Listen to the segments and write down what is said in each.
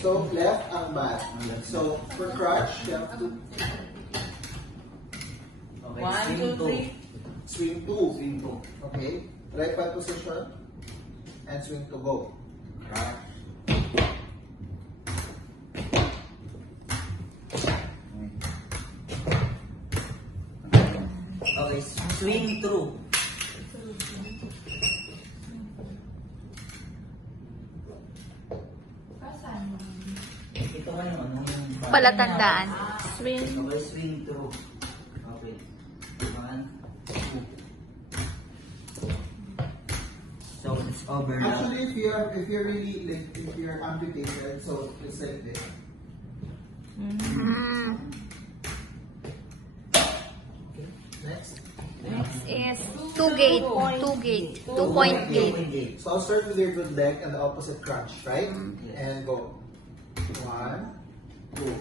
So, left ang bad. So, for crutch, you have to Okay, 1, 2, 3. swing 2. Swing 2. Okay? Right pad position. And swing to go. Crutch. Okay, swing through. Ito nga yung ano yung... Palatandaan. Swing. Okay, swing through. Okay. 1, 2. So it's over now. Actually, if you're really like if you're amputated, so it's like this. Mm. Okay. Next. Next is 2-gate. 2-gate. 2-point gate. So I'll start with your good leg and the opposite crunch, right? Yes. And go. 1, 2.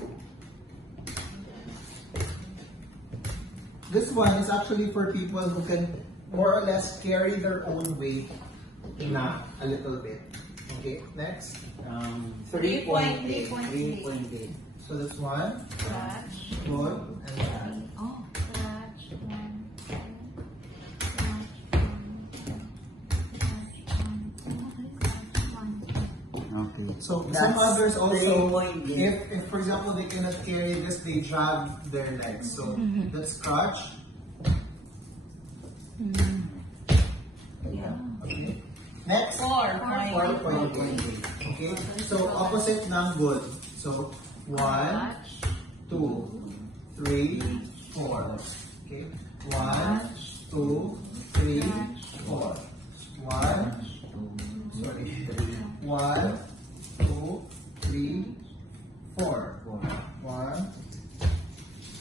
This one is actually for people who can more or less carry their own weight enough a little bit. Okay, next. 3.8. 3.8. 3.8. So this one, Crutch. good, and bad. Oh. Crutch. 1, 2. Okay. So That's some others also, 3.8. if for example they cannot carry this, they drag their legs. So that's crutch. Yeah. Okay. Next. 4. 4.8. Okay. So opposite ng good. So 1, 2, 3, 4. Okay. 1, 2, 3, 4. 1. Sorry. 1, 2, 3, 4. 1,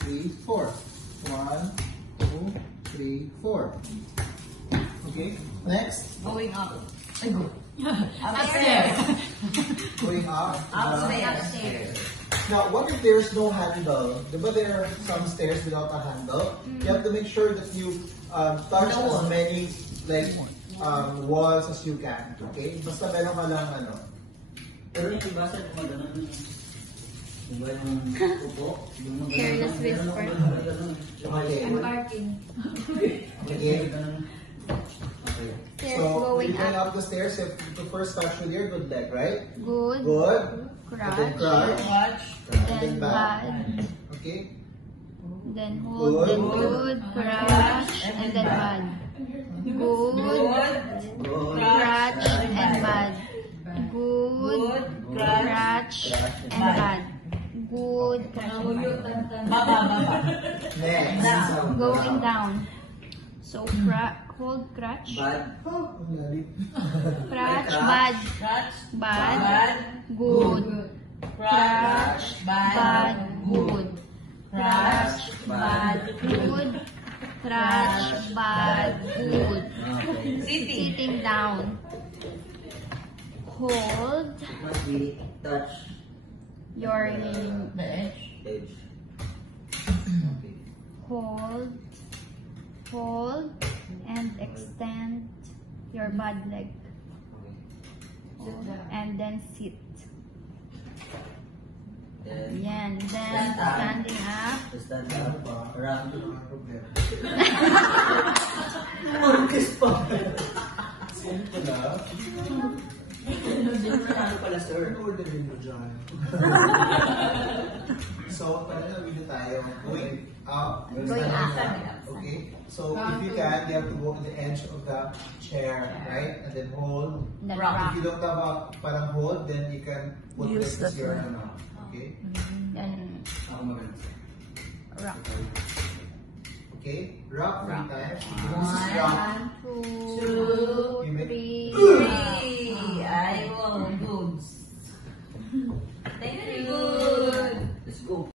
3, 4. 1, 2, 3, 4. Okay. Next. Going up. Ay, go. Upstairs. Going up. Upstairs. Now, what if there's no handle? Diba there are some stairs without a handle? You have to make sure that you touch as many like walls as you can. Okay? Basta meron ka lang ano. Pero yung iba sa mga ganun yung... Diba yung upo? Yung mga Careless ganun, whisper. ganun. Okay. Embarking. Okay. Okay. Stairs So, going you're going up. up the stairs. You have to first touch with your good leg, right? Good. Good. And then Crutch. crunch. Watch. And then Then back. bad. Okay? Then hold. Then good. Crutch. And then bad. Good. Good. Crutch and bad. Good. Crutch and bad. Good. Baba. Next. Going down. So hold crutch. Bad. Oh, ang lalim. Crutch. Bad. Crutch. Bad. Good. Crutch. Bad. Good. Crutch. Bad. Good. Crutch. Bad. Good. Okay. Sitting down. Hold It must be touch your The edge. edge. Okay. hold and extend your bad leg. Okay. And then sit. Then, Yan. Then standing up. stand up. Around. Mga problema. Marcus pa. Sino pala? Ano pala, sir? Ano orderin mo dyan? So, pananawin na tayo. Going up. Going up. Okay? So, if you can, you have to go to the edge of the chair, right? And then hold. Then If rock. you don't have a parang hold, then you can put Use this as that your one. ano. Okay? Then Ako maganda. rock. Okay? Rock 3 times. This is rock. 1, 2,